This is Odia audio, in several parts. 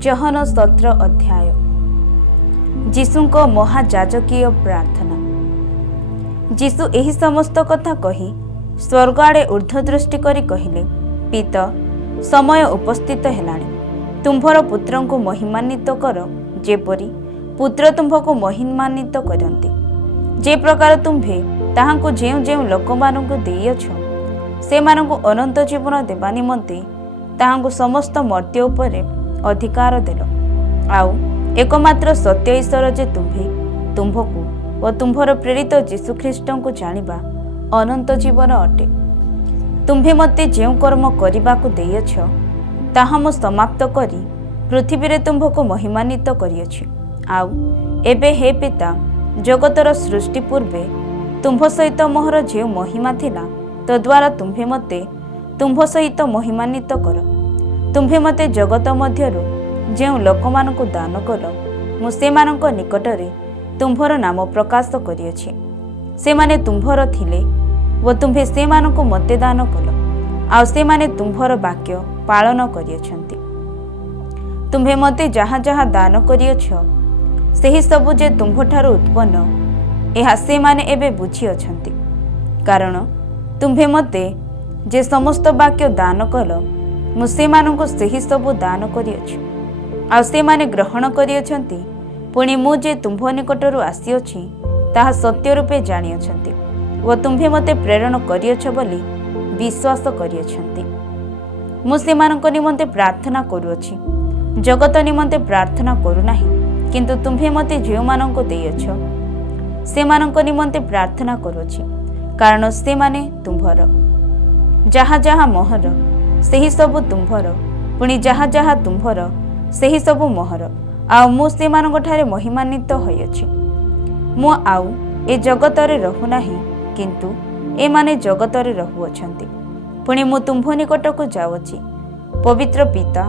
जहन 17 अध्याय जीशुको महाजाजकीय प्रार्थना। जीशु एही समस्त कथा कही स्वर्ग आड़े ऊर्ध्व दृष्टि करी कहिले, पित समय उपस्थित हेलाणी, तुम्भर पुत्र को महिमान्वित कर जेपरी पुत्र तुम्भको महिमान्वित करते। जे प्रकार तुम्भे ताहांको जेउ जेउ लोक मानकु देइअछ से मानकु अनंत जीवन देवा निमंते ताहांको समस्त मर्त्य उपरे अधिकार देल। आउ एकमात्र सत्य ईश्वर जे तुम्भे तुम्भको व तुम्भर प्रेरित जीशुख्रीष्ट को जानिबा अनंत जीवन अटे। तुम्भे मते जेउ कर्म करिबाकु देइअछ ताहा मो समाप्त करी पृथ्वी रे तुम्भको महिमान्वित करिअछि। आउ एबे हे पिता, जगतर सृष्टि पूर्वे तुम्भ सहित मोहर जे महिमा थिला तद्वारा तुम्भे मते तुम्भ सहित महिमान्वित कर। तुम्भे मते जगत मध्यरु जेउ लोकमानकु दान कल, मु सेमानक निकटरे तुम्भर नाम प्रकाश करिअछि। सेमाने तुम्भर थिले व तुम्भे सेमानकु मते दान कल, आउ सेमाने तुम्भर वाक्य पालन करिअछन्ति। तुम्भे मते जहा जहा दान करिअछ सेही सबु जे तुम्भठारु उत्पन्न, एहा सेमाने एबे बुझी अछन्ति। कारण तुम्भे मते जे समस्त वाक्य दान कल, मु सेमानंको सेही सबु दान करिअछि, आ सेमाने ग्रहण करिअछन्ति। पुणी मु जे तुम्भ निकटरु आसिअछि ताहा सत्य रूपे जानिअछन्ति व तुम्भे मते प्रेरण करिअछ बोली विश्वास करिअछन्ति। मु सेमानंको निमंते प्रार्थना करूअछि, जगत निमंते प्रार्थना करू नाही, किंतु तुम्भे मते जेउमानंको देइअछ सेमानंको निमंते प्रार्थना करूअछि। कारण सेमाने तुम्भर, जहा जहा मोहर सेही सबु तुम्भर, पुणी जहा जहा तुम्भर सेही सबु मोहर, आउ मु सेमानंको ठारे महिमान्वित होइअछि। मु आउ ए जगतरे रहु नाही, किंतु ए माने जगतरे रहुअछन्ति। पुणी मु तुम्भ निकटको जाउछि। पवित्र पिता,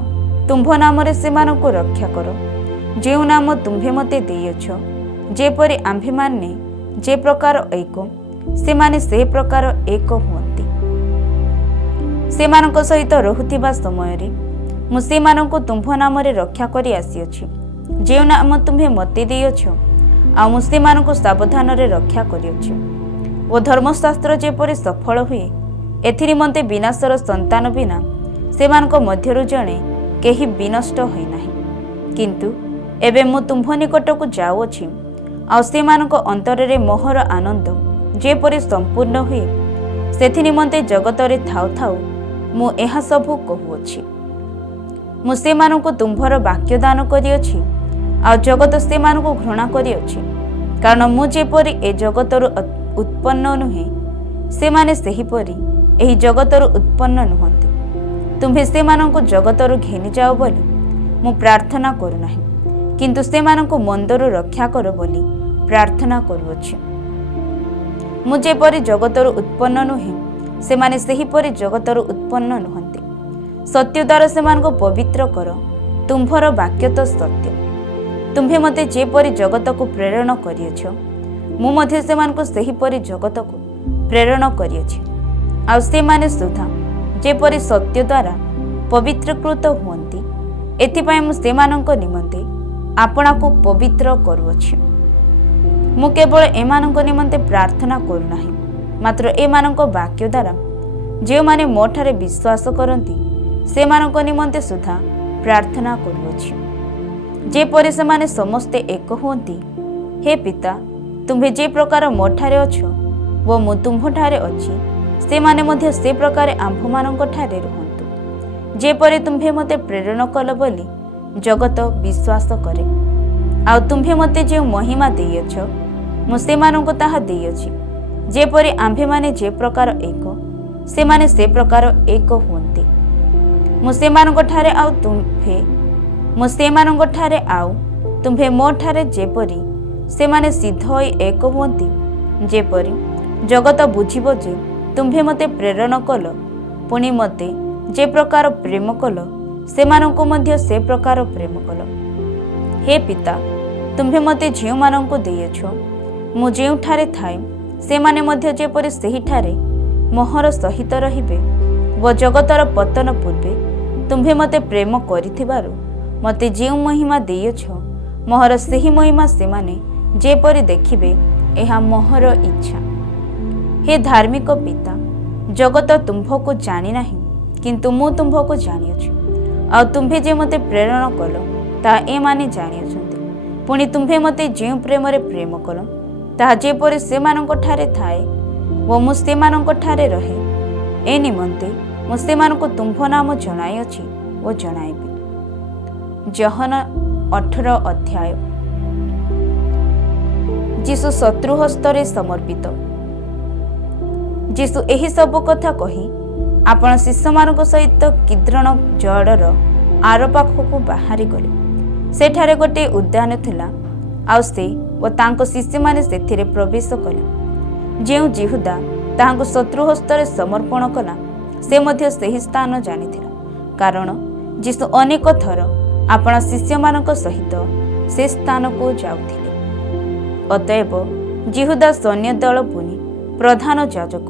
तुम्भ नामरे सेमानंको रक्षा कर, जेउ नाम तुम्भे मते देइअछ, जेपरि आम्भे माने जे प्रकार एक सेमाने से प्रकार एक हुअन्ति। सेमानक सहित रहुथिबा समयरे मु सेमानंको तुम्भ नामरे रक्षा करी आसिअछि। जेउ नाम तुम्भे मते देइअछ, आ मु सेमानंको सावधान रे रक्षा करिअछि। ओ धर्मशास्त्र जेपरि सफल हुए, एथि निमंते विनाशर संतान बिना सेमानक मध्यरु जणे केही विनष्ट होई नाही। किंतु एबे मु तुम्भ निकटको जाउछि, आ सेमानक अंतरे मोहर आनंद जेपरि संपूर्ण हुए, सेथि निमंते जगतरे थाउ थाउ मु एहा सबु कहुअछि। मु सेमानंको तुम्भर वाक्य दान करिअछि, आ जगत सेमानंको घृणा करिअछि। कारण मु जेपरि ए जगतरु उत्पन्न नुहे, सेमाने सेहीपरि एही जगतरु उत्पन्न नुहंति। तुम्भे सेमानंको जगतरु घेनि जाओ बोली मु प्रार्थना करू नाही, किंतु सेमानंको मंदरु रक्षा कर बोली प्रार्थना करूअछि। मु जेपरि जगतरु उत्पन्न नुहे, सेमाने सेहीपरि जगतरु उत्पन्न नुहंति। सत्य द्वारा सेमानको पवित्र कर, तुम्भर वाक्य तो सत्य। तुम्भे मते जेपरि जगतको प्रेरण करिअछ, मु मध्ये सेमानको सेहीपरि जगतको प्रेरण करिअछि, आ सेमाने सुधा जेपरि सत्य द्वारा पवित्रकृत हुअन्ति। एथिपाई मु सेमानको निमंते आपणाको पवित्र करूअछि। मु केवल एमानको निमंते प्रार्थना करू नाही, मात्र एमानको वाक्य द्वारा जे माने मोठारे विश्वास करंती सेमानको निमंते सुधा प्रार्थना करूअछि, जेपरि सेमाने समस्ते एक हुअन्ति। हे पिता, तुम्भे जे प्रकार मोठारे अछ व मु तुम्भठारे अछि, सेमाने मध्ये से प्रकार आम्भमानंको ठारे रुहन्तु। जेपरि तुम्भे मते प्रेरण कल बोली जगत विश्वास करे, आ तुम्भे मते जे महिमा देइअछ मु सेमानंको ताहा देइअछि। जेपरि आम्भे माने जे प्रकार एक, सेमाने से प्रकार एक हुअन्ति। मु सेमानंको ठारे आउ तुम्भे, मु सेमानंको ठारे आउ तुम्भे मो ठारे जेपरि सेमाने सिद्ध होई एक हुअन्ति। जेपरि जगत बुझिबो जे तुम्भे मते प्रेरण कल, पुणी मते जे प्रकार प्रेम कल, सेमानंको मध्य से प्रकार प्रेम कल। हे पिता, तुम्भे मते जेउ मानंको देइअछ, मु जेउ ठारे थाए सेमाने मध्य जेपरि सेही ठारे मोहर सहित रहिबे, व जगतर पतन पूर्वे तुम्भे मते प्रेम करिथिबारु ମୋତେ ଯେଉଁ ମହିମା ଦେଇଅଛ ମୋହର ସେହି ମହିମା ସେମାନେ ଯେପରି ଦେଖିବେ ଏହା ମୋହର ଇଚ୍ଛା। ହେ ଧାର୍ମିକ ପିତା, ଜଗତ ତୁମ୍ଭକୁ ଜାଣିନାହିଁ, କିନ୍ତୁ ମୁଁ ତୁମ୍ଭକୁ ଜାଣିଅଛି। ଆଉ ତୁମ୍ଭେ ଯେ ମୋତେ ପ୍ରେରଣ କଲ ତାହା ଏମାନେ ଜାଣିଅଛନ୍ତି। ପୁଣି ତୁମ୍ଭେ ମୋତେ ଯେଉଁ ପ୍ରେମରେ ପ୍ରେମ କଲ ତାହା ଯେପରି ସେମାନଙ୍କଠାରେ ଥାଏ ଓ ମୁଁ ସେମାନଙ୍କଠାରେ ରହେ, ଏ ନିମନ୍ତେ ମୁଁ ସେମାନଙ୍କୁ ତୁମ୍ଭ ନାମ ଜଣାଇଅଛି ଓ ଜଣାଇବି। ଜହନ 18 ଅଧ୍ୟାୟ। ଯୀଶୁ ଶତ୍ରୁ ହସ୍ତରେ ସମର୍ପିତ। ଯୀଶୁ ଏହି ସବୁ କଥା କହି ଆପଣ ଶିଷ୍ୟମାନଙ୍କ ସହିତ କିଦ୍ରୋନ ଜଳର ଆର ପାଖକୁ ବାହାରି ଗଲେ। ସେଠାରେ ଗୋଟିଏ ଉଦ୍ୟାନ ଥିଲା, ଆଉ ସେ ଓ ତାଙ୍କ ଶିଷ୍ୟମାନେ ସେଥିରେ ପ୍ରବେଶ କଲେ। ଯେଉଁ ଯିହୁଦା ତାହାଙ୍କୁ ଶତ୍ରୁ ହସ୍ତରେ ସମର୍ପଣ କଲା ସେ ମଧ୍ୟ ସେହି ସ୍ଥାନ ଜାଣିଥିଲା, କାରଣ ଯୀଶୁ ଅନେକ ଥର ଆପଣ ଶିଷ୍ୟମାନଙ୍କ ସହିତ ସେ ସ୍ଥାନକୁ ଯାଉଥିଲେ। ଅତଏବ ଯିହୁଦା ସୈନ୍ୟ ଦଳ ପୁଣି ପ୍ରଧାନ ଯାଜକ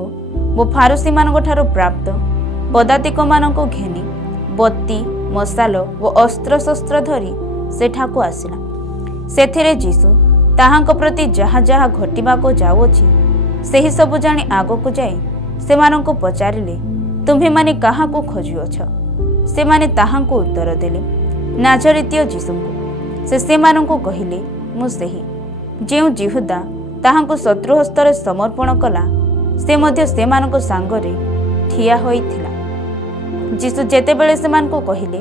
ଓ ଫାରୁସୀମାନଙ୍କଠାରୁ ପ୍ରାପ୍ତ ପଦାତିକମାନଙ୍କୁ ଘେନି ବତୀ, ମଶାଲ ଓ ଅସ୍ତ୍ରଶସ୍ତ୍ର ଧରି ସେଠାକୁ ଆସିଲା। ସେଥିରେ ଯୀଶୁ ତାହାଙ୍କ ପ୍ରତି ଯାହା ଯାହା ଘଟିବାକୁ ଯାଉଅଛି ସେହି ସବୁ ଜାଣି ଆଗକୁ ଯାଇ ସେମାନଙ୍କୁ ପଚାରିଲେ, ତୁମ୍ଭେମାନେ କାହାକୁ ଖୋଜୁଅଛ? ସେମାନେ ତାହାଙ୍କୁ ଉତ୍ତର ଦେଲେ, ନାଜରିତୀୟ ଯୀଶୁଙ୍କୁ। ସେ ସେମାନଙ୍କୁ କହିଲେ, ମୁଁ ସେହି। ଯେଉଁ ଯିହୁଦା ତାହାଙ୍କୁ ଶତ୍ରୁ ହସ୍ତରେ ସମର୍ପଣ କଲା ସେ ମଧ୍ୟ ସେମାନଙ୍କ ସାଙ୍ଗରେ ଠିଆ ହୋଇଥିଲା। ଯୀଶୁ ଯେତେବେଳେ ସେମାନଙ୍କୁ କହିଲେ,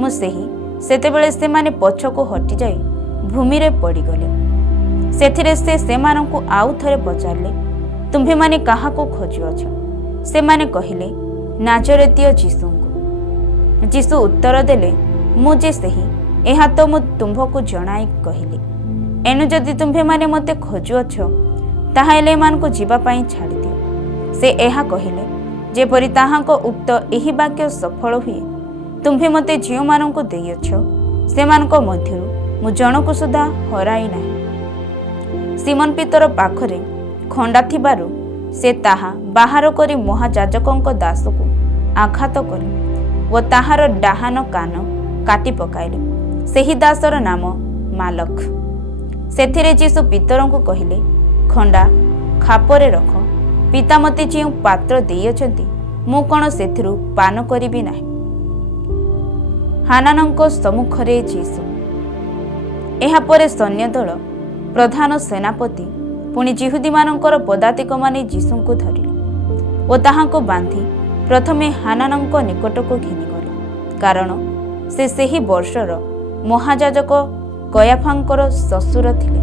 ମୁଁ ସେହି, ସେତେବେଳେ ସେମାନେ ପଛକୁ ହଟିଯାଇ ଭୂମିରେ ପଡ଼ିଗଲେ। ସେଥିରେ ସେ ସେମାନଙ୍କୁ ଆଉ ଥରେ ପଚାରିଲେ, ତୁମ୍ଭେମାନେ କାହାକୁ ଖୋଜୁଅଛ? ସେମାନେ କହିଲେ, ନାଜରିତୀୟ ଯୀଶୁଙ୍କୁ। ଯୀଶୁ ଉତ୍ତର ଦେଲେ, ମୁଁ ଯେ ସେହି, ଏହା ତ ମୁଁ ତୁମ୍ଭକୁ ଜଣାଇ କହିଲି। ଏଣୁ ଯଦି ତୁମ୍ଭେମାନେ ମୋତେ ଖୋଜୁଅଛ ତାହେଲେ ଏମାନଙ୍କୁ ଯିବା ପାଇଁ ଛାଡ଼ିଦିଅ। ସେ ଏହା କହିଲେ ଯେପରି ତାହାଙ୍କ ଉକ୍ତ ଏହି ବାକ୍ୟ ସଫଳ ହୁଏ, ତୁମ୍ଭେ ମୋତେ ଝିଅମାନଙ୍କୁ ଦେଇଅଛ ସେମାନଙ୍କ ମଧ୍ୟରୁ ମୁଁ ଜଣକୁ ସୁଦ୍ଧା ହରାଇ ନାହିଁ। ସିମୋନ ପିତର ପାଖରେ ଖଣ୍ଡା ଥିବାରୁ ସେ ତାହା ବାହାର କରି ମହାଯାଜକଙ୍କ ଦାସକୁ ଆଘାତ କଲେ ଓ ତାହାର ଡାହାଣ କାନ କାଟି ପକାଇଲେ। ସେହି ଦାସର ନାମ ମାଲକ। ସେଥିରେ ଯୀଶୁ ପିତରଙ୍କୁ କହିଲେ, ଖଣ୍ଡା ଖାପରେ ରଖ। ପିତା ମୋତେ ଯେଉଁ ପାତ୍ର ଦେଇଅଛନ୍ତି ମୁଁ କ'ଣ ସେଥିରୁ ପାନ କରିବି ନାହିଁ? ହାନାନଙ୍କ ସମ୍ମୁଖରେ ଯୀଶୁ। ଏହାପରେ ସୈନ୍ୟଦଳ ପ୍ରଧାନ ସେନାପତି ପୁଣି ଯିହୁଦୀମାନଙ୍କର ପଦାତିକମାନେ ଯୀଶୁଙ୍କୁ ଧରିଲେ ଓ ତାହାଙ୍କୁ ବାନ୍ଧି ପ୍ରଥମେ ହାନାନଙ୍କ ନିକଟକୁ ଘେନିଗଲେ, କାରଣ ସେ ସେହି ବର୍ଷର ମହାଯାଜକ କୟାଫାଙ୍କର ଶ୍ୱଶୁର ଥିଲେ।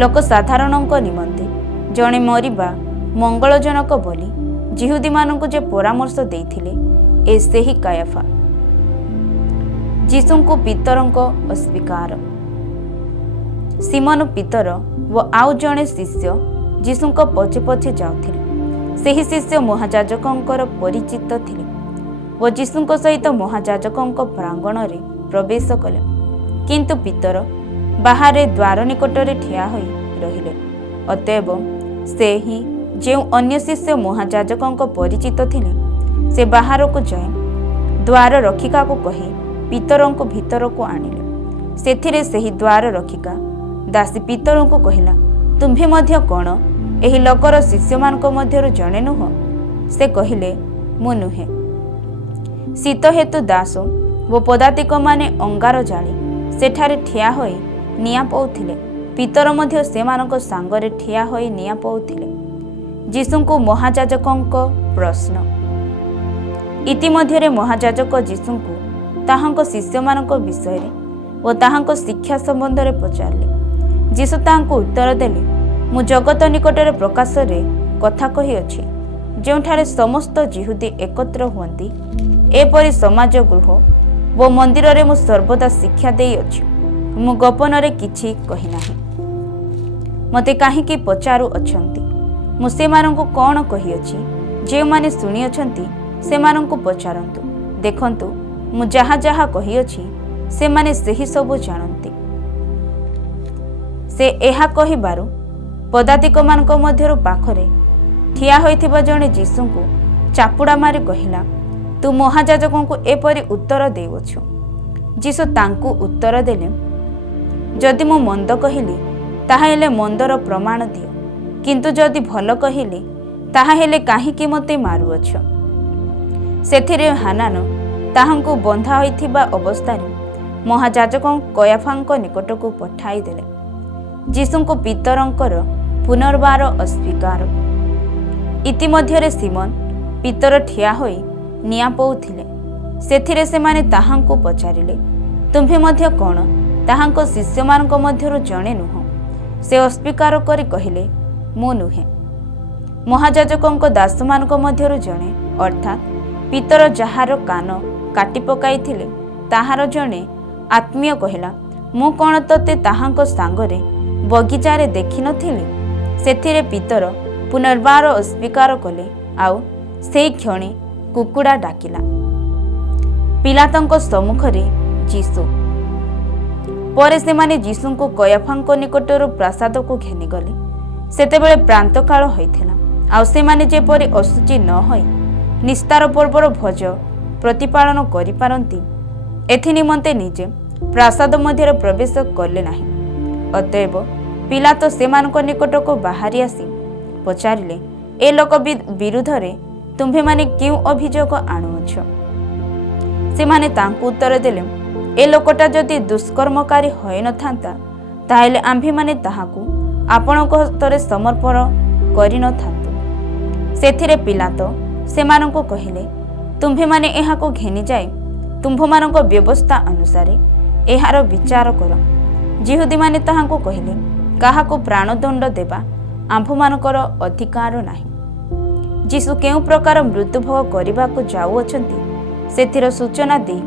ଲୋକସାଧାରଣଙ୍କ ନିମନ୍ତେ ଜଣେ ମରିବା ମଙ୍ଗଳଜନକ ବୋଲି ଯିହୁଦୀମାନଙ୍କୁ ଯେ ପରାମର୍ଶ ଦେଇଥିଲେ, ଏ ସେହି କାୟାଫା। ଯୀଶୁଙ୍କୁ ପିତରଙ୍କ ଅସ୍ୱୀକାର। ସିମୋନ ପିତର ଓ ଆଉ ଜଣେ ଶିଷ୍ୟ ଯୀଶୁଙ୍କ ପଛେ ପଛେ ଯାଉଥିଲେ। ସେହି ଶିଷ୍ୟ ମହାଯାଜକଙ୍କର ପରିଚିତ ଥିଲେ ଓ ଯୀଶୁଙ୍କ ସହିତ ମହାଯାଜକଙ୍କ ପ୍ରାଙ୍ଗଣରେ ପ୍ରବେଶ କଲେ। କିନ୍ତୁ ପିତର ବାହାରେ ଦ୍ୱାର ନିକଟରେ ଠିଆ ହୋଇ ରହିଲେ। ଅତଏବ ସେହି ଯେଉଁ ଅନ୍ୟ ଶିଷ୍ୟ ମହାଯାଜକଙ୍କ ପରିଚିତ ଥିଲେ ସେ ବାହାରକୁ ଯାଇ ଦ୍ୱାର ରକ୍ଷିକାକୁ କହି ପିତରଙ୍କୁ ଭିତରକୁ ଆଣିଲେ। ସେଥିରେ ସେହି ଦ୍ୱାର ରକ୍ଷିକା ଦାସୀ ପିତରଙ୍କୁ କହିଲା, ତୁମ୍ଭେ ମଧ୍ୟ କ'ଣ ଏହି ଲୋକର ଶିଷ୍ୟମାନଙ୍କ ମଧ୍ୟରୁ ଜଣେ ନୁହଁ? ସେ କହିଲେ, ମୁଁ ନୁହେଁ। ଶୀତ ହେତୁ ଦାସ ଓ ପଦାତିକମାନେ ଅଙ୍ଗାର ଜାଳି ସେଠାରେ ଠିଆ ହୋଇ ନିଆଁ ପୋଉଥିଲେ। ପିତର ମଧ୍ୟ ସେମାନଙ୍କ ସାଙ୍ଗରେ ଠିଆ ହୋଇ ନିଆଁ ପୋଉଥିଲେ। ଯୀଶୁଙ୍କୁ ମହାଯାଜକଙ୍କ ପ୍ରଶ୍ନ। ଇତିମଧ୍ୟରେ ମହାଯାଜକ ଯୀଶୁଙ୍କୁ ତାହାଙ୍କ ଶିଷ୍ୟମାନଙ୍କ ବିଷୟରେ ଓ ତାହାଙ୍କ ଶିକ୍ଷା ସମ୍ବନ୍ଧରେ ପଚାରିଲେ। ଯୀଶୁ ତାହାଙ୍କୁ ଉତ୍ତର ଦେଲେ, ମୁଁ ଜଗତ ନିକଟରେ ପ୍ରକାଶରେ କଥା କହିଅଛି। ଯେଉଁଠାରେ ସମସ୍ତ ଯିହୁଦୀ ଏକତ୍ର ହୁଅନ୍ତି, ଏପରି ସମାଜ ଗୃହ ଓ ମନ୍ଦିରରେ ମୁଁ ସର୍ବଦା ଶିକ୍ଷା ଦେଇଅଛି। ମୁଁ ଗୋପନରେ କିଛି କହିନାହିଁ। ମୋତେ କାହିଁକି ପଚାରୁଅଛନ୍ତି? ମୁଁ ସେମାନଙ୍କୁ କ'ଣ କହିଅଛି? ଯେଉଁମାନେ ଶୁଣିଅଛନ୍ତି ସେମାନଙ୍କୁ ପଚାରନ୍ତୁ। ଦେଖନ୍ତୁ, ମୁଁ ଯାହା ଯାହା କହିଅଛି ସେମାନେ ସେହି ସବୁ ଜାଣନ୍ତି। ସେ ଏହା କହିବାରୁ ପଦାତିକମାନଙ୍କ ମଧ୍ୟରୁ ପାଖରେ ଠିଆ ହୋଇଥିବା ଜଣେ ଯୀଶୁଙ୍କୁ ଚାପୁଡ଼ା ମାରି କହିଲା, ତୁ ମହାଯାଜକଙ୍କୁ ଏପରି ଉତ୍ତର ଦେଉଅଛୁ? ଯୀଶୁ ତାଙ୍କୁ ଉତ୍ତର ଦେଲେ, ଯଦି ମୁଁ ମନ୍ଦ କହିଲି ତାହାହେଲେ ମନ୍ଦର ପ୍ରମାଣ ଦିଅ, କିନ୍ତୁ ଯଦି ଭଲ କହିଲି ତାହାହେଲେ କାହିଁକି ମୋତେ ମାରୁଅଛ? ସେଥିରେ ହାନାନ ତାହାଙ୍କୁ ବନ୍ଧା ହୋଇଥିବା ଅବସ୍ଥାରେ ମହାଯାଜକ କୟାଫାଙ୍କ ନିକଟକୁ ପଠାଇଦେଲେ। ଯୀଶୁଙ୍କୁ ପିତରଙ୍କର ପୁନର୍ବାର ଅସ୍ୱୀକାର। ଇତିମଧ୍ୟରେ ସିମୋନ ପିତର ଠିଆ ହୋଇ ନିଆଁ ପୋଉଥିଲେ। ସେଥିରେ ସେମାନେ ତାହାଙ୍କୁ ପଚାରିଲେ, ତୁମ୍ଭେ ମଧ୍ୟ କ'ଣ ତାହାଙ୍କ ଶିଷ୍ୟମାନଙ୍କ ମଧ୍ୟରୁ ଜଣେ ନୁହଁ? ସେ ଅସ୍ୱୀକାର କରି କହିଲେ, ମୁଁ ନୁହେଁ। ମହାଯାଜକଙ୍କ ଦାସମାନଙ୍କ ମଧ୍ୟରୁ ଜଣେ, ଅର୍ଥାତ୍ ପିତର ଯାହାର କାନ କାଟି ପକାଇଥିଲେ ତାହାର ଜଣେ ଆତ୍ମୀୟ କହିଲା, ମୁଁ କ'ଣ ତୋତେ ତାହାଙ୍କ ସାଙ୍ଗରେ ବଗିଚାରେ ଦେଖିନଥିଲି? ସେଥିରେ ପିତର ପୁନର୍ବାର ଅସ୍ୱୀକାର କଲେ, ଆଉ ସେଇ କ୍ଷଣି କୁକୁଡ଼ା ଡାକିଲା। ପିଲାତଙ୍କ ସମ୍ମୁଖରେ ଯୀଶୁ। ପରେ ସେମାନେ ଯୀଶୁଙ୍କୁ କୟାଫାଙ୍କ ନିକଟରୁ ପ୍ରାସାଦକୁ ଘେନିଗଲେ। ସେତେବେଳେ ପ୍ରାନ୍ତକାଳ ହୋଇଥିଲା, ଆଉ ସେମାନେ ଯେପରି ଅଶୁଚି ନ ହୋଇ ନିସ୍ତାର ପର୍ବର ଭୋଜ ପ୍ରତିପାଳନ କରିପାରନ୍ତି, ଏଥିନିମନ୍ତେ ନିଜେ ପ୍ରାସାଦ ମଧ୍ୟରେ ପ୍ରବେଶ କଲେ ନାହିଁ। ଅତଏବ ପିଲାତ ସେମାନଙ୍କ ନିକଟକୁ ବାହାରି ଆସି ପଚାରିଲେ, ଏ ଲୋକ ବିରୁଦ୍ଧରେ ତୁମ୍ଭେମାନେ କେଉଁ ଅଭିଯୋଗ ଆଣୁଅଛ? ସେମାନେ ତାଙ୍କୁ ଉତ୍ତର ଦେଲେ, ଏ ଲୋକଟା ଯଦି ଦୁଷ୍କର୍ମକାରୀ ହୋଇନଥାନ୍ତା ତାହେଲେ ଆମ୍ଭେମାନେ ତାହାକୁ ଆପଣଙ୍କ ହସ୍ତରେ ସମର୍ପଣ କରିନଥାନ୍ତୁ। ସେଥିରେ ପିଲାତ ସେମାନଙ୍କୁ କହିଲେ, ତୁମ୍ଭେମାନେ ଏହାକୁ ଘେନିଯାଇ ତୁମ୍ଭମାନଙ୍କ ବ୍ୟବସ୍ଥା ଅନୁସାରେ ଏହାର ବିଚାର କର। ଯିହୁଦୀମାନେ ତାହାଙ୍କୁ କହିଲେ, କାହାକୁ ପ୍ରାଣଦଣ୍ଡ ଦେବା ଆମ୍ଭମାନଙ୍କର ଅଧିକାର ନାହିଁ। ଯୀଶୁ କେଉଁ ପ୍ରକାର ମୃତ୍ୟୁଭୋଗ କରିବାକୁ ଯାଉଅଛନ୍ତି ସେଥିର ସୂଚନା ଦେଇ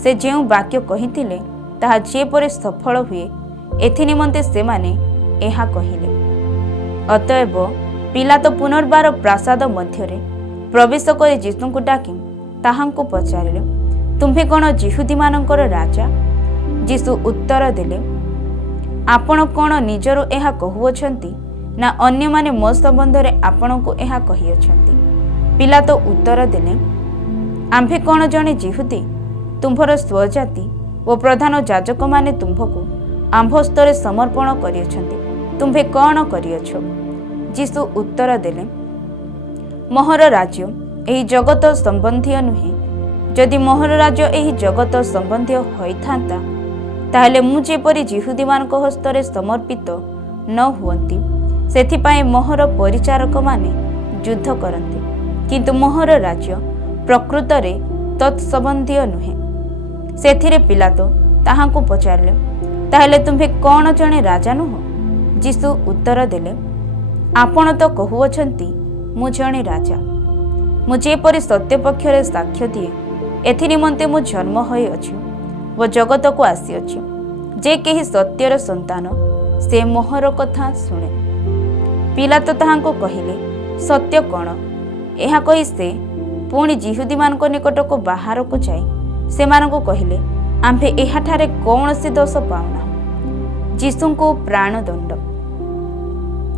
ସେ ଯେଉଁ ବାକ୍ୟ କହିଥିଲେ ତାହା ଯେପରି ସଫଳ ହୁଏ, ଏଥିନିମନ୍ତେ ସେମାନେ ଏହା କହିଲେ। ଅତଏବ ପିଲାତ ପୁନର୍ବାର ପ୍ରାସାଦ ମଧ୍ୟରେ ପ୍ରବେଶ କରି ଯୀଶୁଙ୍କୁ ଡାକି ତାହାଙ୍କୁ ପଚାରିଲେ, ତୁମ୍ଭେ କ'ଣ ଯିହୁଦୀମାନଙ୍କର ରାଜା? ଯୀଶୁ ଉତ୍ତର ଦେଲେ, ଆପଣ କ'ଣ ନିଜରୁ ଏହା କହୁଅଛନ୍ତି, ନା ଅନ୍ୟମାନେ ମୋ ସମ୍ବନ୍ଧରେ ଆପଣଙ୍କୁ ଏହା କହିଅଛନ୍ତି? ପିଲାତ ଉତ୍ତର ଦେଲେ, ଆମ୍ଭେ କ'ଣ ଜଣେ ଯିହୁଦୀ? ତୁମ୍ଭର ସ୍ୱଜାତି ଓ ପ୍ରଧାନ ଯାଜକମାନେ ତୁମ୍ଭକୁ ଆମ୍ଭ ହସ୍ତରେ ସମର୍ପଣ କରିଅଛନ୍ତି। ତୁମ୍ଭେ କ'ଣ କରିଅଛ? ଯୀଶୁ ଉତ୍ତର ଦେଲେ, ମୋହର ରାଜ୍ୟ ଏହି ଜଗତ ସମ୍ବନ୍ଧୀୟ ନୁହେଁ। ଯଦି ମୋହର ରାଜ୍ୟ ଏହି ଜଗତ ସମ୍ବନ୍ଧୀୟ ହୋଇଥାନ୍ତା ତାହେଲେ ମୁଁ ଯେପରି ଯିହୁଦୀମାନଙ୍କ ହସ୍ତରେ ସମର୍ପିତ ନ ହୁଅନ୍ତି, ସେଥିପାଇଁ ମୋହର ପରିଚାରକମାନେ ଯୁଦ୍ଧ କରନ୍ତି। କିନ୍ତୁ ମୋହର ରାଜ୍ୟ ପ୍ରକୃତରେ ତତ୍ସମ୍ବନ୍ଧୀୟ ନୁହେଁ। ସେଥିରେ ପିଲାତ ତାହାଙ୍କୁ ପଚାରିଲେ, ତାହେଲେ ତୁମ୍ଭେ କ'ଣ ଜଣେ ରାଜା ନୁହଁ? ଯୀଶୁ ଉତ୍ତର ଦେଲେ, ଆପଣ ତ କହୁଅଛନ୍ତି ମୁଁ ଜଣେ ରାଜା। ମୁଁ ଯେପରି ସତ୍ୟ ପକ୍ଷରେ ସାକ୍ଷ୍ୟ ଦିଏ, ଏଥିନିମନ୍ତେ ମୁଁ ଜନ୍ମ ହୋଇଅଛି ଓ ଜଗତକୁ ଆସିଅଛି। ଯେ କେହି ସତ୍ୟର ସନ୍ତାନ ସେ ମୋହର କଥା ଶୁଣେ। ପିଲାତ ତାହାଙ୍କୁ କହିଲେ, ସତ୍ୟ କ'ଣ? ଏହା କହି ସେ ପୁଣି ଯିହୁଦୀମାନଙ୍କ ନିକଟକୁ ବାହାରକୁ ଯାଇ ସେମାନଙ୍କୁ କହିଲେ, ଆମ୍ଭେ ଏହାଠାରେ କୌଣସି ଦୋଷ ପାଉନାହୁଁ। ଯୀଶୁଙ୍କୁ ପ୍ରାଣଦଣ୍ଡ।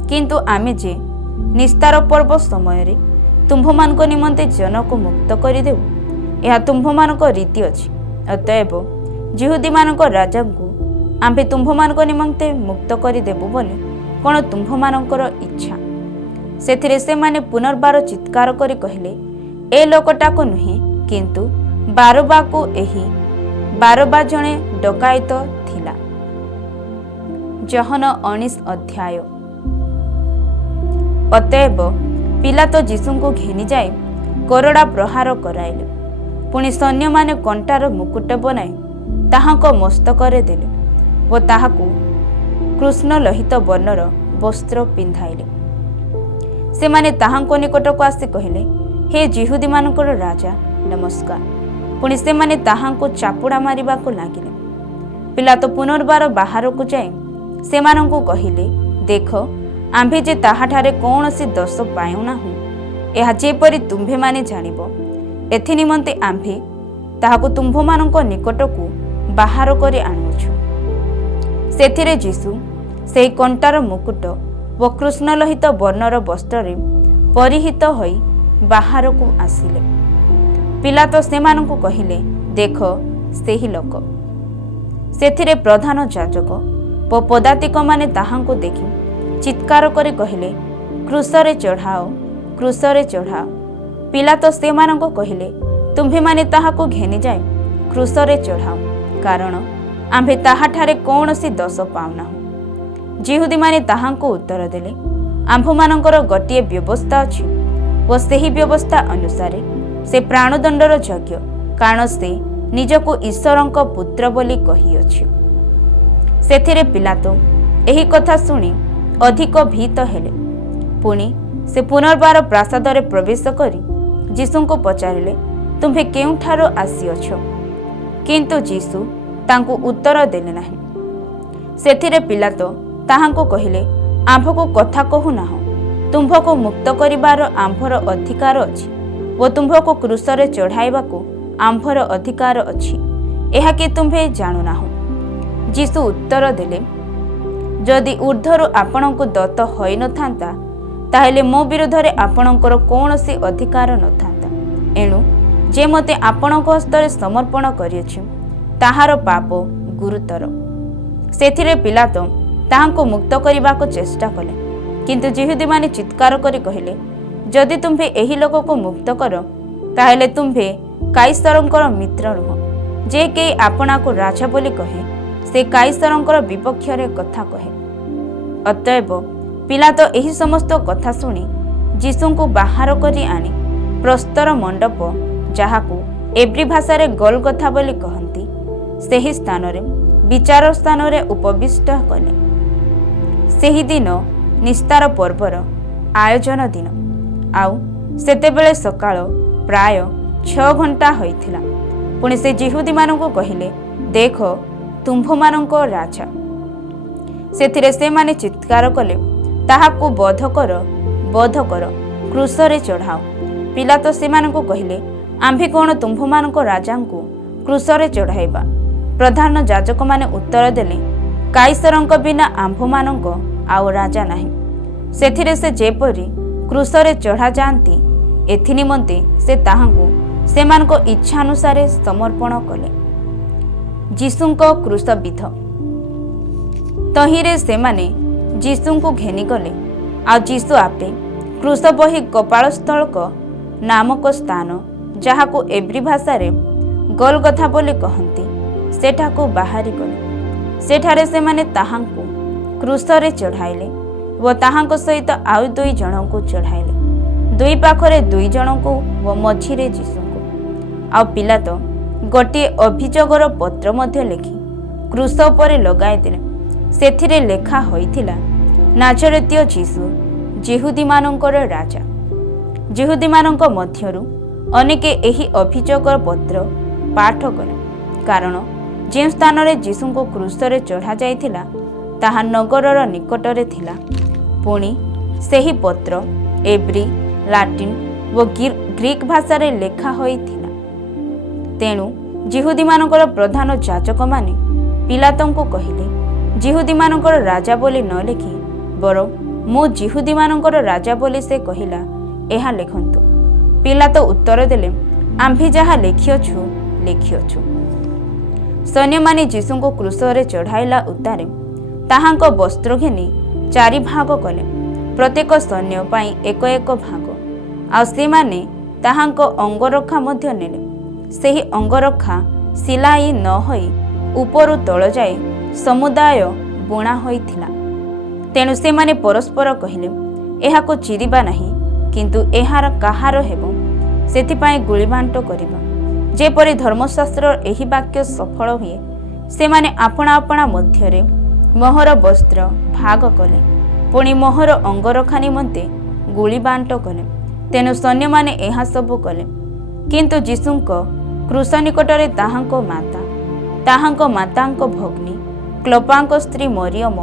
କିନ୍ତୁ ଆମେ ଯେ ନିସ୍ତାର ପର୍ବ ସମୟରେ ତୁମ୍ଭମାନଙ୍କ ନିମନ୍ତେ ଜନକୁ ମୁକ୍ତ କରିଦେଉ, ଏହା ତୁମ୍ଭମାନଙ୍କ ରୀତି ଅଛି। ଅତଏବ ଯିହୁଦୀମାନଙ୍କ ରାଜାଙ୍କୁ ଆମ୍ଭେ ତୁମ୍ଭମାନଙ୍କ ନିମନ୍ତେ ମୁକ୍ତ କରିଦେବୁ ବୋଲି କ'ଣ ତୁମ୍ଭମାନଙ୍କର ଇଚ୍ଛା? ସେଥିରେ ସେମାନେ ପୁନର୍ବାର ଚିତ୍କାର କରି କହିଲେ, ଏ ଲୋକଟାକୁ ନୁହେଁ, କିନ୍ତୁ ବାରବାକୁ। ଏହି ବାରବା ଜଣେ ଡକାୟତ ଥିଲା। ଯୋହନ 19 ଅଧ୍ୟାୟ। ଅତଏବ ପିଲାତ ଯୀଶୁଙ୍କୁ ଘେନିଯାଇ କୋରଡ଼ା ପ୍ରହାର କରାଇଲେ। ପୁଣି ସୈନ୍ୟମାନେ କଣ୍ଟାର ମୁକୁଟ ବନାଇ ତାହାଙ୍କ ମସ୍ତକରେ ଦେଲେ ଓ ତାହାକୁ କୃଷ୍ଣଲୋହିତ ବର୍ଣ୍ଣର ବସ୍ତ୍ର ପିନ୍ଧାଇଲେ। ସେମାନେ ତାହାଙ୍କ ନିକଟକୁ ଆସି କହିଲେ, ହେ ଯିହୁଦୀମାନଙ୍କର ରାଜା, ନମସ୍କାର। ପୁଣି ସେମାନେ ତାହାଙ୍କୁ ଚାପୁଡ଼ା ମାରିବାକୁ ଲାଗିଲେ। ପିଲାତ ପୁନର୍ବାର ବାହାରକୁ ଯାଇ ସେମାନଙ୍କୁ କହିଲେ, ଦେଖ, ଆମ୍ଭେ ଯେ ତାହାଠାରେ କୌଣସି ଦୋଷ ପାଉନାହୁଁ, ଏହା ଯେପରି ତୁମ୍ଭେମାନେ ଜାଣିବ, ଏଥିନିମନ୍ତେ ଆମ୍ଭେ ତାହାକୁ ତୁମ୍ଭମାନଙ୍କ ନିକଟକୁ ବାହାର କରି ଆଣୁଅଛୁ। ସେଥିରେ ଯୀଶୁ ସେହି କଣ୍ଟାର ମୁକୁଟ ଓ କୃଷ୍ଣଲୋହିତ ବର୍ଣ୍ଣର ବସ୍ତ୍ରରେ ପରିହିତ ହୋଇ ବାହାରକୁ ଆସିଲେ। ପିଲାତ ସେମାନଙ୍କୁ କହିଲେ, ଦେଖ ସେହି ଲୋକ। ସେଥିରେ ପ୍ରଧାନ ଯାଜକ ଓ ପଦାତିକମାନେ ତାହାଙ୍କୁ ଦେଖି ଚିତ୍କାର କରି କହିଲେ, କ୍ରୁଶରେ ଚଢ଼ାଅ, କ୍ରୁଶରେ ଚଢ଼ାଅ। ପିଲାତ ସେମାନଙ୍କୁ କହିଲେ, ତୁମ୍ଭେମାନେ ତାହାକୁ ଘେନିଯାଇ କ୍ରୁଶରେ ଚଢ଼ାଅ, କାରଣ ଆମ୍ଭେ ତାହାଠାରେ କୌଣସି ଦୋଷ ପାଉନାହୁଁ। ଯିହୁଦୀମାନେ ତାହାଙ୍କୁ ଉତ୍ତର ଦେଲେ, ଆମ୍ଭମାନଙ୍କର ଗୋଟିଏ ବ୍ୟବସ୍ଥା ଅଛି ଓ ସେହି ବ୍ୟବସ୍ଥା ଅନୁସାରେ ସେ ପ୍ରାଣଦଣ୍ଡର ଯୋଗ୍ୟ, କାରଣ ସେ ନିଜକୁ ଈଶ୍ୱରଙ୍କ ପୁତ୍ର ବୋଲି କହିଅଛି। ସେଥିରେ ପିଲାତ ଏହି କଥା ଶୁଣି ଅଧିକ ଭୀତ ହେଲେ। ପୁଣି ସେ ପୁନର୍ବାର ପ୍ରାସାଦରେ ପ୍ରବେଶ କରି ଯୀଶୁଙ୍କୁ ପଚାରିଲେ, ତୁମ୍ଭେ କେଉଁଠାରୁ ଆସିଅଛ? କିନ୍ତୁ ଯୀଶୁ ତାଙ୍କୁ ଉତ୍ତର ଦେଲେ ନାହିଁ। ସେଥିରେ ପିଲାତ ତାହାଙ୍କୁ କହିଲେ, ଆମ୍ଭକୁ କଥା କହୁନାହଁ? ତୁମ୍ଭକୁ ମୁକ୍ତ କରିବାର ଆମ୍ଭର ଅଧିକାର ଅଛି ଓ ତୁମ୍ଭକୁ କ୍ରୁଶରେ ଚଢ଼ାଇବାକୁ ଆମ୍ଭର ଅଧିକାର ଅଛି, ଏହା କି ତୁମ୍ଭେ ଜାଣୁନାହଁ? ଯୀଶୁ ଉତ୍ତର ଦେଲେ, ଯଦି ଉର୍ଦ୍ଧ୍ୱରୁ ଆପଣଙ୍କୁ ଦତ୍ତ ହୋଇନଥାନ୍ତା, ତାହେଲେ ମୋ ବିରୁଦ୍ଧରେ ଆପଣଙ୍କର କୌଣସି ଅଧିକାର ନଥାନ୍ତା। ଏଣୁ ଯେ ମୋତେ ଆପଣଙ୍କ ହସ୍ତରେ ସମର୍ପଣ କରିଅଛି, ତାହାର ପାପ ଗୁରୁତର। ସେଥିରେ ପିଲାତ ତାହାଙ୍କୁ ମୁକ୍ତ କରିବାକୁ ଚେଷ୍ଟା କଲେ। କିନ୍ତୁ ଯିହୁଦୀମାନେ ଚିତ୍କାର କରି କହିଲେ, ଯଦି ତୁମ୍ଭେ ଏହି ଲୋକକୁ ମୁକ୍ତ କର, ତାହେଲେ ତୁମ୍ଭେ କାଇସରଙ୍କର ମିତ୍ର ନୁହଁ। ଯେ କେହି ଆପଣାକୁ ରାଜା ବୋଲି କହେ, ସେ କାଇସରଙ୍କର ବିପକ୍ଷରେ କଥା କହେ। ଅତଏବ ପିଲାତ ଏହି ସମସ୍ତ କଥା ଶୁଣି ଯୀଶୁଙ୍କୁ ବାହାର କରି ଆଣି ପ୍ରସ୍ତର ମଣ୍ଡପ, ଯାହାକୁ ଏବ୍ରୀ ଭାଷାରେ ଗୋଲଗଥା ବୋଲି କହନ୍ତି, ସେହି ସ୍ଥାନରେ ବିଚାର ସ୍ଥାନରେ ଉପବିଷ୍ଟ କଲେ। ସେହିଦିନ ନିସ୍ତାର ପର୍ବର ଆୟୋଜନ ଦିନ, ଆଉ ସେତେବେଳେ ସକାଳ ପ୍ରାୟ 6 ଘଣ୍ଟା ହୋଇଥିଲା। ପୁଣି ସେ ଯିହୁଦୀମାନଙ୍କୁ କହିଲେ, ଦେଖ ତୁମ୍ଭମାନଙ୍କ ରାଜା। ସେଥିରେ ସେମାନେ ଚିତ୍କାର କଲେ, ତାହାକୁ ବଧ କର, ବଧ କର, କ୍ରୁଶରେ ଚଢ଼ାଅ। ପିଲାତ ସେମାନଙ୍କୁ କହିଲେ, ଆମ୍ଭେ କ'ଣ ତୁମ୍ଭମାନଙ୍କ ରାଜାଙ୍କୁ କ୍ରୁଶରେ ଚଢ଼ାଇବା? ପ୍ରଧାନ ଯାଜକମାନେ ଉତ୍ତର ଦେଲେ, କାଇସରଙ୍କ ବିନା ଆମ୍ଭମାନଙ୍କ ଆଉ ରାଜା ନାହିଁ। ସେଥିରେ ସେ ଯେପରି କ୍ରୁଶରେ ଚଢ଼ାଯାଆନ୍ତି, ଏଥିନିମନ୍ତେ ସେ ତାହାଙ୍କୁ ସେମାନଙ୍କ ଇଚ୍ଛାନୁସାରେ ସମର୍ପଣ କଲେ। ଯୀଶୁଙ୍କ କ୍ରୁଶବିଦ୍ଧ। ତହିଁରେ ସେମାନେ ଯୀଶୁଙ୍କୁ ଘେନିଗଲେ, ଆଉ ଯୀଶୁ ଆପେ କ୍ରୁଶ ବହି କପାଳସ୍ଥଳକ ନାମକ ସ୍ଥାନ, ଯାହାକୁ ଏବ୍ରୀ ଭାଷାରେ ଗୋଲଗଥା ବୋଲି କହନ୍ତି, ସେଠାକୁ ବାହାରିଗଲେ। ସେଠାରେ ସେମାନେ ତାହାଙ୍କୁ କ୍ରୁଶରେ ଚଢ଼ାଇଲେ ଓ ତାହାଙ୍କ ସହିତ ଆଉ 2 ଜଣଙ୍କୁ ଚଢ଼ାଇଲେ, 2 ପାଖରେ 2 ଜଣଙ୍କୁ ଓ ମଝିରେ ଯୀଶୁଙ୍କୁ। ଆଉ ପିଲାତ ଗୋଟିଏ ଅଭିଯୋଗର ପତ୍ର ମଧ୍ୟ ଲେଖି କ୍ରୁଶ ଉପରେ ଲଗାଇଦେଲେ। ସେଥିରେ ଲେଖା ହୋଇଥିଲା, ନାଜରେତୀୟ ଯୀଶୁ, ଯିହୁଦୀମାନଙ୍କର ରାଜା। ଯିହୁଦୀମାନଙ୍କ ମଧ୍ୟରୁ ଅନେକ ଏହି ଅଭିଯୋଗ ପତ୍ର ପାଠ କଲେ, କାରଣ ଯେଉଁ ସ୍ଥାନରେ ଯୀଶୁଙ୍କୁ କ୍ରୁଶରେ ଚଢ଼ାଯାଇଥିଲା, ତାହା ନଗରର ନିକଟରେ ଥିଲା। ପୁଣି ସେହି ପତ୍ର ଏବ୍ରୀ, ଲାଟିନ୍ ଓ ଗ୍ରୀକ୍ ଭାଷାରେ ଲେଖା ହୋଇଥିଲା। ତେଣୁ ଯିହୁଦୀମାନଙ୍କର ପ୍ରଧାନ ଯାଜକମାନେ ପିଲାତଙ୍କୁ କହିଲେ, ଯିହୁଦୀମାନଙ୍କର ରାଜା ବୋଲି ନ ଲେଖି ବରଂ ମୁଁ ଯିହୁଦୀମାନଙ୍କର ରାଜା ବୋଲି ସେ କହିଲା, ଏହା ଲେଖନ୍ତୁ। ପିଲାତ ଉତ୍ତର ଦେଲେ, ଆମ୍ଭେ ଯାହା ଲେଖିଅଛୁ ଲେଖିଅଛୁ। ସୈନ୍ୟମାନେ ଯୀଶୁଙ୍କୁ କ୍ରୁଶରେ ଚଢ଼ାଇଲା ଉତ୍ତାରେ ତାହାଙ୍କ ବସ୍ତ୍ର ଘେନି 4 ଭାଗ କଲେ, ପ୍ରତ୍ୟେକ ସୈନ୍ୟ ପାଇଁ 1 ଭାଗ। ଆଉ ସେମାନେ ତାହାଙ୍କ ଅଙ୍ଗରଖା ମଧ୍ୟ ନେଲେ। ସେହି ଅଙ୍ଗରଖା ସିଲାଇ ନ ହୋଇ ଉପରୁ ତଳ ଯାଏ ସମୁଦାୟ ବୁଣା ହୋଇଥିଲା। ତେଣୁ ସେମାନେ ପରସ୍ପର କହିଲେ, ଏହାକୁ ଚିରିବା ନାହିଁ, କିନ୍ତୁ ଏହାର କାହାର ହେବ, ସେଥିପାଇଁ ଗୁଳିବାଣ୍ଟ କରିବା। ଯେପରି ଧର୍ମଶାସ୍ତ୍ରର ଏହି ବାକ୍ୟ ସଫଳ ହୁଏ, ସେମାନେ ଆପଣା ଆପଣା ମଧ୍ୟରେ ମୋହର ବସ୍ତ୍ର ଭାଗ କଲେ, ପୁଣି ମୋହର ଅଙ୍ଗରଖା ନିମନ୍ତେ ଗୁଳିବାଣ୍ଟ କଲେ। ତେଣୁ ସୈନ୍ୟମାନେ ଏହା ସବୁ କଲେ। କିନ୍ତୁ ଯୀଶୁଙ୍କ କ୍ରୁଶ ନିକଟରେ ତାହାଙ୍କ ମାତା, ତାହାଙ୍କ ମାତାଙ୍କ ଭଗ୍ନୀ, କ୍ଲୋପାଙ୍କ ସ୍ତ୍ରୀ ମରିୟମ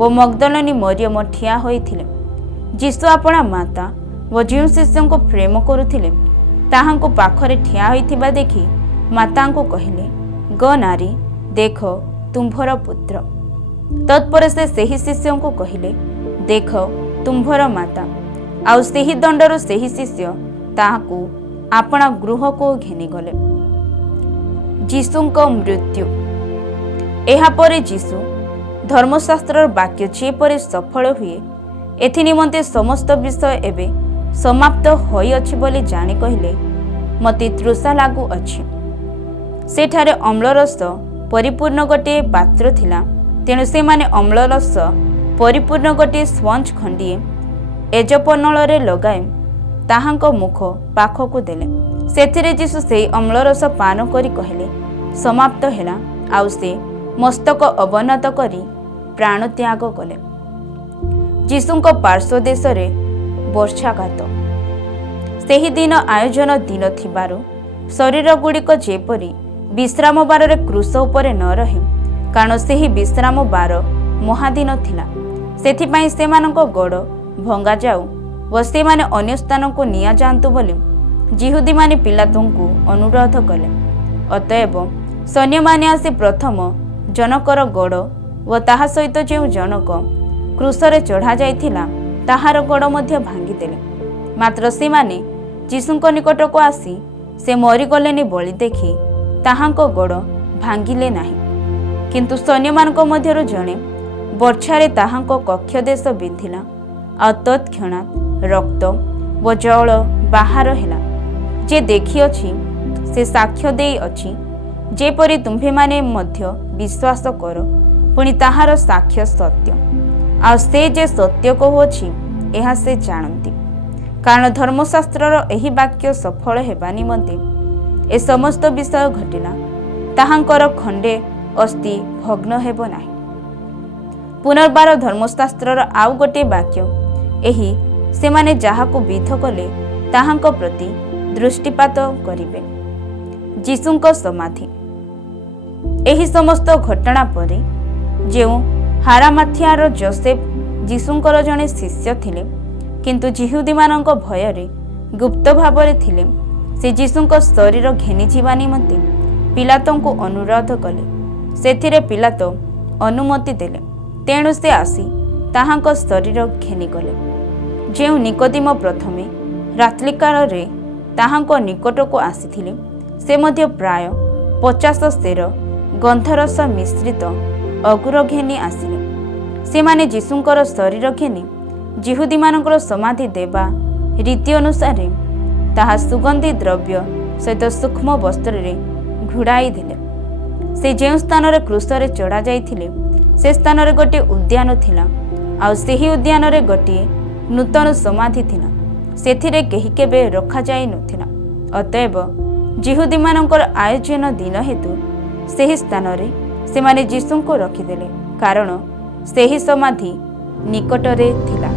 ଓ ମଗ୍ଦଲିନୀ ମରିୟମ ଠିଆ ହୋଇଥିଲେ। ଯୀଶୁ ଆପଣା ମାତା ଓ ଯେଉଁ ଶିଷ୍ୟଙ୍କୁ ପ୍ରେମ କରୁଥିଲେ, ତାହାଙ୍କୁ ପାଖରେ ଠିଆ ହୋଇଥିବା ଦେଖି ମାତାଙ୍କୁ କହିଲେ, ଗୋ ନାରୀ, ଦେଖ ତୁମ୍ଭର ପୁତ୍ର। ତତ୍ପରେ ସେ ସେହି ଶିଷ୍ୟଙ୍କୁ କହିଲେ, ଦେଖ ତୁମ୍ଭର ମାତା। ଆଉ ସେହି ଦଣ୍ଡରୁ ସେହି ଶିଷ୍ୟ ତାହାକୁ ଆପଣା ଗୃହକୁ ଘେନିଗଲେ। ଯୀଶୁଙ୍କ ମୃତ୍ୟୁ। ଏହାପରେ ଯୀଶୁ ଧର୍ମଶାସ୍ତ୍ରର ବାକ୍ୟ ଯେପରି ସଫଳ ହୁଏ ଏଥି ନିମନ୍ତେ ସମସ୍ତ ବିଷୟ ଏବେ ସମାପ୍ତ ହୋଇଅଛି ବୋଲି ଜାଣି କହିଲେ, ମୋତେ ତୃଷା ଲାଗୁଅଛି। ସେଠାରେ ଅମ୍ଳରସ ପରିପୂର୍ଣ୍ଣ ଗୋଟିଏ ପାତ୍ର ଥିଲା। ତେଣୁ ସେମାନେ ଅମ୍ଳରସ ପରିପୂର୍ଣ୍ଣ ଗୋଟିଏ ସ୍ପଞ୍ଜ ଖଣ୍ଡିଏ ଏଜପନଳରେ ଲଗାଇ ତାହାଙ୍କ ମୁଖ ପାଖକୁ ଦେଲେ। ସେଥିରେ ଯୀଶୁ ସେହି ଅମ୍ଳରସ ପାନ କରି କହିଲେ, ସମାପ୍ତ ହେଲା। ଆଉ ସେ ମସ୍ତକ ଅବନତ କରି ପ୍ରାଣତ୍ୟାଗ କଲେ। ଯୀଶୁଙ୍କ ପାର୍ଶ୍ୱଦେଶରେ ବର୍ଷାଘାତ। ସେହି ଦିନ ଆୟୋଜନ ଦିନ ଥିବାରୁ ଶରୀରଗୁଡ଼ିକ ଯେପରି ବିଶ୍ରାମ ବାରରେ କ୍ରୁଶ ଉପରେ ନ ରହେ, କାରଣ ସେହି ବିଶ୍ରାମ ବାର ମହାଦିନ ଥିଲା। ସେଥିପାଇଁ ସେମାନଙ୍କ ଗୋଡ଼ ଭଙ୍ଗାଯାଉ ଓ ସେମାନେ ଅନ୍ୟ ସ୍ଥାନକୁ ନିଆଯାଆନ୍ତୁ ବୋଲି ଯିହୁଦୀମାନେ ପିଲାତଙ୍କୁ ଅନୁରୋଧ କଲେ। ଅତଏବ ସୈନ୍ୟମାନେ ଆସି ପ୍ରଥମ ଜଣକର ଗୋଡ଼ ଓ ତାହା ସହିତ ଯେଉଁ ଜଣକ କ୍ରୁଶରେ ଚଢ଼ାଯାଇଥିଲା ତାହାର ଗୋଡ଼ ମଧ୍ୟ ଭାଙ୍ଗିଦେଲେ। ମାତ୍ର ସେମାନେ ଯୀଶୁଙ୍କ ନିକଟକୁ ଆସି ସେ ମରିଗଲେନି ବୋଲି ଦେଖି ତାହାଙ୍କ ଗୋଡ଼ ଭାଙ୍ଗିଲେ ନାହିଁ। କିନ୍ତୁ ସୈନ୍ୟମାନଙ୍କ ମଧ୍ୟରୁ ଜଣେ ବର୍ଚ୍ଛାରେ ତାହାଙ୍କ କକ୍ଷଦେଶ ବିନ୍ଧିଲା, ଆଉ ତତ୍କ୍ଷଣାତ୍ ରକ୍ତ ଓ ଜଳ ବାହାର ହେଲା। ଯେ ଦେଖିଅଛି ସେ ସାକ୍ଷ୍ୟ ଦେଇଅଛି, ଯେପରି ତୁମ୍ଭେମାନେ ମଧ୍ୟ ବିଶ୍ୱାସ କର, ପୁଣି ତାହାର ସାକ୍ଷ୍ୟ ସତ୍ୟ। ଆଉ ସେ ଯେ ସତ୍ୟ କହୁଅଛି ଏହା ସେ ଜାଣନ୍ତି, କାରଣ ଧର୍ମଶାସ୍ତ୍ରର ଏହି ବାକ୍ୟ ସଫଳ ହେବା ନିମନ୍ତେ ଏ ସମସ୍ତ ବିଷୟ ଘଟିଲା। ତାହାଙ୍କର ଖଣ୍ଡେ ଅସ୍ଥି ଭଗ୍ନ ହେବ ନାହିଁ। ପୁନର୍ବାର ଧର୍ମଶାସ୍ତ୍ରର ଆଉ ଗୋଟିଏ ବାକ୍ୟ ଏହି, ସେମାନେ ଯାହାକୁ ବିଧ କଲେ ତାହାଙ୍କ ପ୍ରତି ଦୃଷ୍ଟିପାତ କରିବେ। ଯୀଶୁଙ୍କ ସମାଧି। ଏହି ସମସ୍ତ ଘଟଣା ପରେ ଯେଉଁ ହାରାମାଥିଆର ଯୋସେଫ ଯୀଶୁଙ୍କର ଜଣେ ଶିଷ୍ୟ ଥିଲେ, କିନ୍ତୁ ଯିହୁଦୀମାନଙ୍କ ଭୟରେ ଗୁପ୍ତ ଭାବରେ ଥିଲେ, ସେ ଯୀଶୁଙ୍କ ଶରୀର ଘେନିଯିବା ନିମନ୍ତେ ପିଲାତଙ୍କୁ ଅନୁରୋଧ କଲେ। ସେଥିରେ ପିଲାତ ଅନୁମତି ଦେଲେ। ତେଣୁ ସେ ଆସି ତାହାଙ୍କ ଶରୀର ଘେନିଗଲେ। ଯେଉଁ ନିକୋଦିମ ପ୍ରଥମେ ରାତ୍ରିକାଳରେ ତାହାଙ୍କ ନିକଟକୁ ଆସିଥିଲେ, ସେ ମଧ୍ୟ ପ୍ରାୟ 50 ସେର ଗନ୍ଧରସ ମିଶ୍ରିତ ଅଗୁର ଘେନି ଆସିଲେ। ସେମାନେ ଯୀଶୁଙ୍କର ଶରୀର ଘେନି ଯିହୁଦୀମାନଙ୍କର ସମାଧି ଦେବା ରୀତି ଅନୁସାରେ ତାହା ସୁଗନ୍ଧି ଦ୍ରବ୍ୟ ସହିତ ସୂକ୍ଷ୍ମ ବସ୍ତ୍ରରେ ଘୋଡ଼ାଇ ଦେଲେ। ସେ ଯେଉଁ ସ୍ଥାନରେ କ୍ରୁଶରେ ଚଢ଼ା ଯାଇଥିଲେ ସେ ସ୍ଥାନରେ ଗୋଟିଏ ଉଦ୍ୟାନ ଥିଲା, ଆଉ ସେହି ଉଦ୍ୟାନରେ ଗୋଟିଏ ନୂତନ ସମାଧି ଥିଲା। ସେଥିରେ କେହି କେବେ ରଖାଯାଇ ନଥିଲା। ଅତଏବ ଯିହୁଦୀମାନଙ୍କର ଆୟୋଜନ ଦିନ ହେତୁ ସେହି ସ୍ଥାନରେ ସେମାନେ ଯୀଶୁଙ୍କୁ ରଖିଦେଲେ, କାରଣ ସେହି ସମାଧି ନିକଟରେ ଥିଲା।